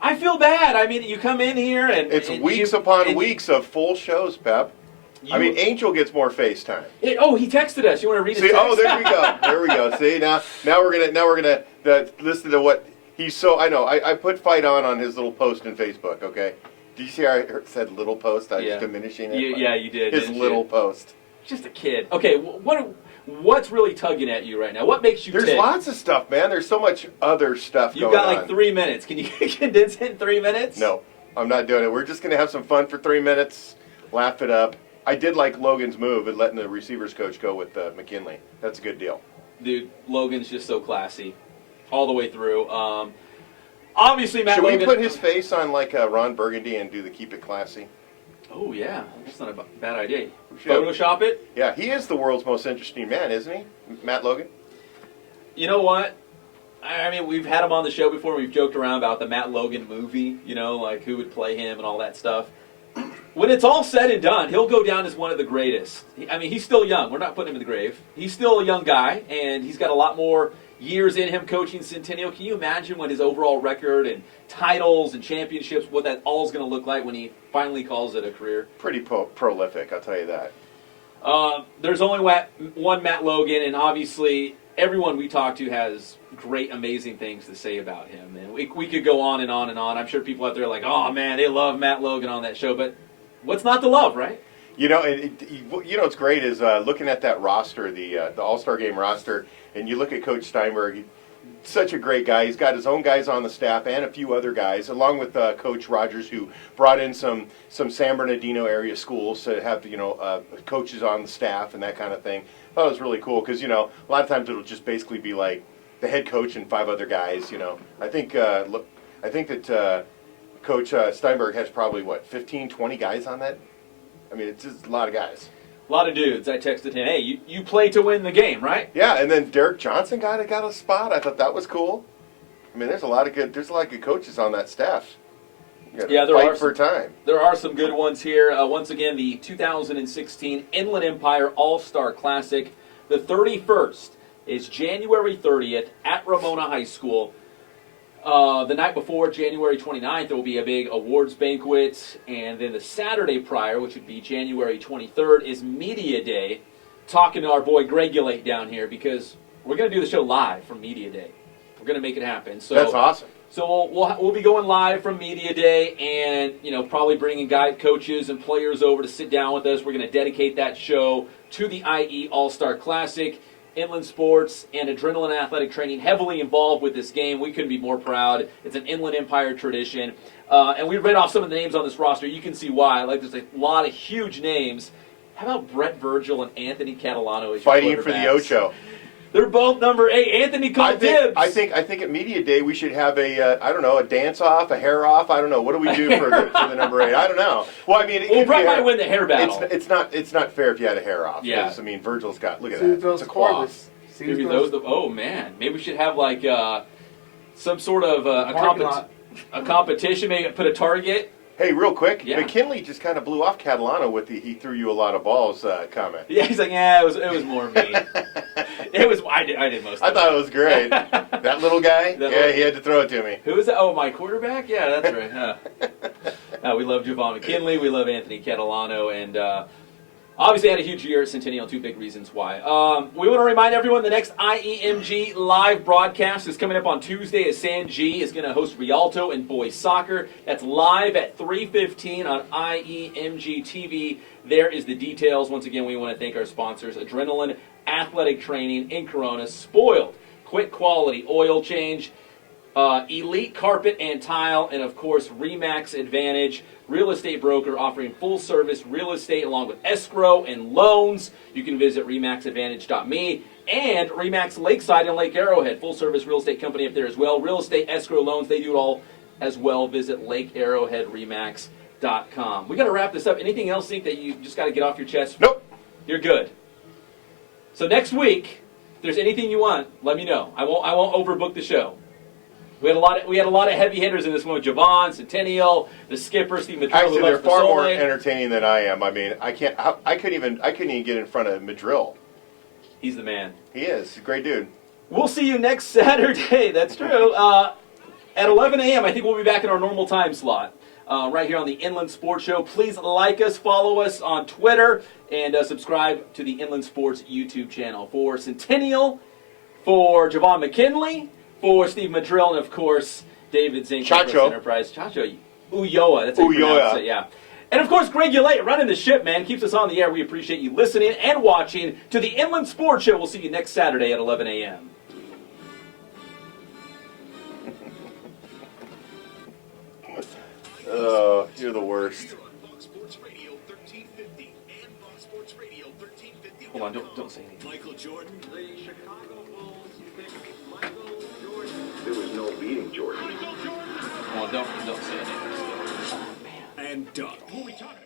I feel bad. You come in here and... It's weeks upon weeks of full shows, Pep. Angel gets more FaceTime. He texted us. You want to read his text? Oh, there we go. There we go. See, now we're gonna listen to what he's so. I know. I put fight on his little post in Facebook. Okay. Did you see how I said little post? I was diminishing it. Yeah, you did. His little post. Just a kid. Okay. What's really tugging at you right now? What makes you There's tick? lots of stuff, man. There's so much other stuff going on. You've got like 3 minutes. Can you condense it in 3 minutes? No, I'm not doing it. We're just going to have some fun for 3 minutes, laugh it up. I did like Logan's move and letting the receivers coach go with McKinley. That's a good deal. Dude, Logan's just so classy all the way through. Obviously, Matt Logan... Should we put his face on like Ron Burgundy and do the Keep It Classy? Oh, yeah. That's not a bad idea. Photoshop it? Yeah, he is the world's most interesting man, isn't he? Matt Logan? You know what? We've had him on the show before. We've joked around about the Matt Logan movie, like who would play him and all that stuff. When it's all said and done, he'll go down as one of the greatest. He's still young. We're not putting him in the grave. He's still a young guy, and he's got a lot more years in him coaching Centennial. Can you imagine what his overall record and titles and championships, what that all is going to look like when he finally calls it a career? Pretty prolific, I'll tell you that. There's only one Matt Logan, and obviously everyone we talk to has great, amazing things to say about him. And we could go on and on and on. I'm sure people out there are like, oh, man, they love Matt Logan on that show. But What's not to love, right? You know, what's great is looking at that roster, the All-Star Game roster, and you look at Coach Steinberg. Such a great guy. He's got his own guys on the staff and a few other guys, along with Coach Rogers, who brought in some San Bernardino area schools to have coaches on the staff and that kind of thing. I thought it was really cool because a lot of times it'll just basically be like the head coach and 5 other guys. I think that Coach Steinberg has probably 15, 20 guys on that. I mean, it's just a lot of guys. A lot of dudes. I texted him, hey, you play to win the game, right? Yeah, and then Derek Johnson got a spot. I thought that was cool. I mean, there's a lot of good coaches on that staff. Yeah, there are for time. There are some good ones here. Once again, the 2016 Inland Empire All-Star Classic. The 31st is January 30th at Ramona High School. The night before, January 29th, there will be a big awards banquet. And then the Saturday prior, which would be January 23rd, is Media Day. Talking to our boy Gregulate down here because we're going to do the show live from Media Day. We're going to make it happen. So that's awesome. So we'll be going live from Media Day and, probably bringing coaches and players over to sit down with us. We're going to dedicate that show to the IE All-Star Classic. Inland sports and adrenaline athletic training heavily involved with this game. We couldn't be more proud. It's an Inland Empire tradition. And we read off some of the names on this roster. You can see why. There's a lot of huge names. How about Brett Virgil and Anthony Catalano as fighting for the Ocho? They're both number 8. Anthony called dibs. I think at Media Day we should have a dance off, a hair off. I don't know. What do we do for the number 8? I don't know. Well, I mean, Brett might win the hair battle. It's not fair if you had a hair off. Yeah. I mean, Virgil's got look at that. It's a cloth. Maybe oh man, maybe we should have some sort of a competition. Maybe put a target. Hey, real quick, yeah. McKinley just kind of blew off Catalano with the "he threw you a lot of balls" comment. Yeah, he's like, yeah, it was more me. I did most. I thought it was great. That little guy, he had to throw it to me. Who is that? Oh, my quarterback. Yeah, that's right. We love Javon McKinley. We love Anthony Catalano, and obviously had a huge year at Centennial. 2 big reasons why. We want to remind everyone the next IEMG live broadcast is coming up on Tuesday as San G is going to host Rialto and boys soccer. That's live at 3:15 on IEMG TV. There is the details. Once again, we want to thank our sponsors, Adrenaline Athletic Training in Corona, Spoiled, Quick Quality Oil Change, Elite Carpet and Tile, and of course, Remax Advantage. Real estate broker offering full-service real estate along with escrow and loans. You can visit remaxadvantage.me and Remax Lakeside and Lake Arrowhead. Full-service real estate company up there as well. Real estate, escrow, loans, they do it all as well. Visit lakearrowheadremax.com. We got to wrap this up. Anything else, Zeke, that you just got to get off your chest? Nope. You're good. So next week, if there's anything you want, let me know. I won't overbook the show. We had a lot of heavy hitters in this one with Javon, Centennial, the skipper, Steve Madril. Actually, they're far more entertaining than I am. I mean, I couldn't even get in front of Madril. He's the man. He is. He's a great dude. We'll see you next Saturday. That's true. At 11 a.m., I think we'll be back in our normal time slot. Right here on the Inland Sports Show. Please like us, follow us on Twitter, and subscribe to the Inland Sports YouTube channel. For Centennial, for Javon McKinley, for Steve Madril, and of course, David Zink. Chacho. Enterprise. Chacho. Uyoa. That's how you pronounce it, yeah. And of course, Greg Ulate running the ship, man. Keeps us on the air. We appreciate you listening and watching to the Inland Sports Show. We'll see you next Saturday at 11 a.m. Oh, you're the worst. Hold on, don't say anything. Michael Jordan. The Chicago Bulls pick Michael Jordan. There was no beating Jordan. Well, don't say anything. Oh, man. And Doug. Who are we talking about?